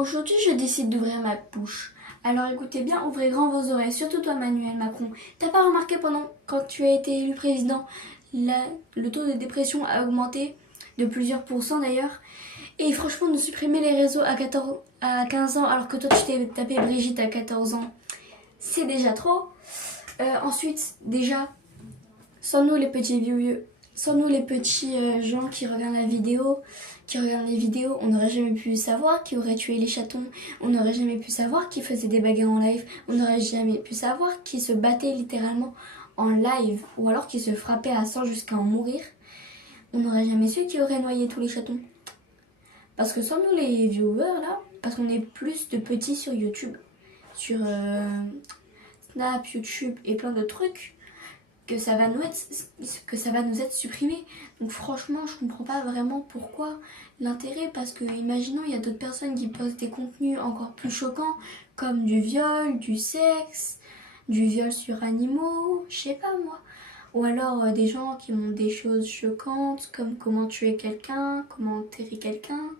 Aujourd'hui, je décide d'ouvrir ma bouche. Alors écoutez bien, ouvrez grand vos oreilles, surtout toi Manuel Macron. T'as pas remarqué quand tu as été élu président, le taux de dépression a augmenté de plusieurs pourcents d'ailleurs. Et franchement, de supprimer les réseaux à 15 ans alors que toi tu t'es tapé Brigitte à 14 ans, c'est déjà trop. Ensuite, déjà, sans nous les petits vieux, sans nous les petits gens qui regardent les vidéos, on n'aurait jamais pu savoir qui aurait tué les chatons, on n'aurait jamais pu savoir qui faisait des bagarres en live, on n'aurait jamais pu savoir qui se battait littéralement en live ou alors qui se frappait à sang jusqu'à en mourir. On n'aurait jamais su qui aurait noyé tous les chatons. Parce que sans nous les viewers là, parce qu'on est plus de petits sur YouTube, sur Snap, YouTube et plein de trucs, que ça va nous être supprimé. Donc franchement, je comprends pas vraiment pourquoi l'intérêt, parce que imaginons il y a d'autres personnes qui postent des contenus encore plus choquants comme du viol, du sexe, du viol sur animaux, je sais pas moi. Ou alors des gens qui montrent des choses choquantes comme comment tuer quelqu'un, comment enterrer quelqu'un,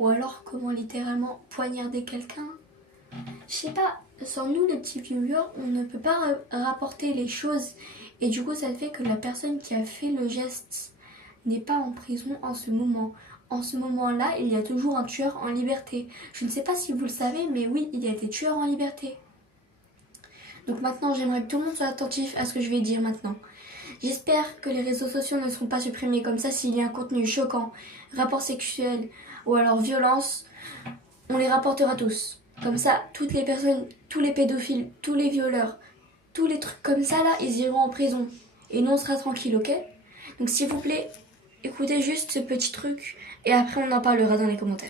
ou alors comment littéralement poignarder quelqu'un. Je sais pas, sans nous les petits viewers, on ne peut pas rapporter les choses et du coup ça fait que la personne qui a fait le geste n'est pas en prison en ce moment. En ce moment-là, il y a toujours un tueur en liberté. Je ne sais pas si vous le savez, mais oui, il y a des tueurs en liberté. Donc maintenant, j'aimerais que tout le monde soit attentif à ce que je vais dire maintenant. J'espère que les réseaux sociaux ne seront pas supprimés comme ça s'il y a un contenu choquant, rapport sexuel ou alors violence, on les rapportera tous. Comme ça, toutes les personnes, tous les pédophiles, tous les violeurs, tous les trucs comme ça là, ils iront en prison. Et nous on sera tranquille, ok? Donc s'il vous plaît, écoutez juste ce petit truc et après on en parlera dans les commentaires.